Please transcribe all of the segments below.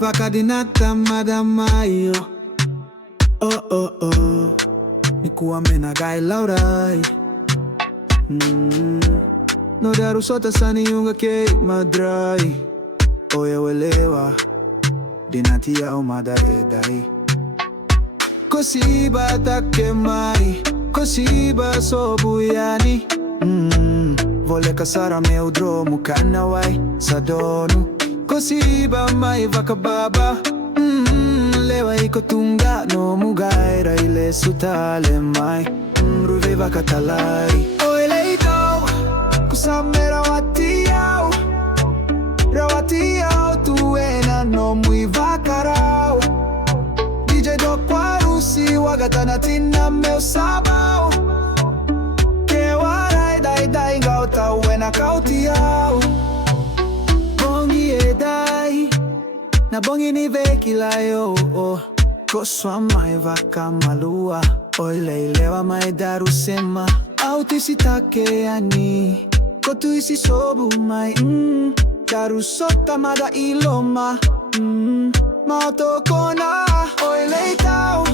Vakadinata madamayo. Oh oh oh. Nikuwa mena gai laurai. No daru sota sani yunga ke madrai. Oya welewa. Dinatia umada edai. Kosiba take mai. Kosiba sobuyani. Vole kasara meu dromu kanawai sadonu. Kosiba mai vakababa. Lewa iko tunga no mugaira ile sutale mai. Ruve vakatalai. Oilei do kusamera watiao. Rawatiao tuena no mui vakarao. DJ do Warusi wagatana tina meu sabao. Ke warai dai gauta wena kautiao. Bongi edai na bongi ni vekilayo. Koswa mai vakamalua. Oilei lewa mai daru sema. Autisitake ani. Kotu isi sobu mai. Daru sota mada iloma. Mato kona. Oilei tau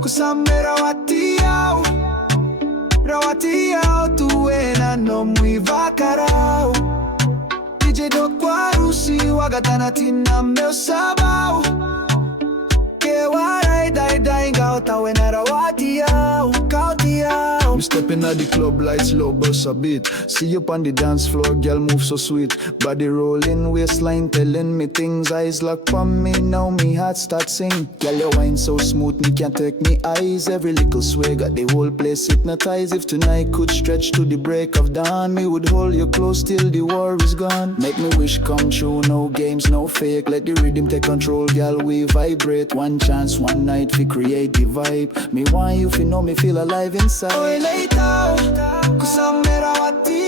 kusamera watiao. Rawatiao tuena no mui vakarao. DJ do Warusi wagatana tina meu sabao. Ke warai dai gauta wena rawatiao. Kautiao. Me stepping at the club, lights low, bust a beat. See you on the dance floor, girl move so sweet. Body rolling, waistline telling me things. Eyes locked on me, now me heart start sing. Girl your wine so smooth, me can't take me eyes. Every little sway got the whole place hypnotized. If tonight could stretch to the break of dawn, me would hold you close till the war is gone. Make me wish come true, no games, no fake. Let the rhythm take control, girl we vibrate. One chance, one night, we create the vibe. Me want you, if you know me feel alive inside. Oilei tau kusamera wati.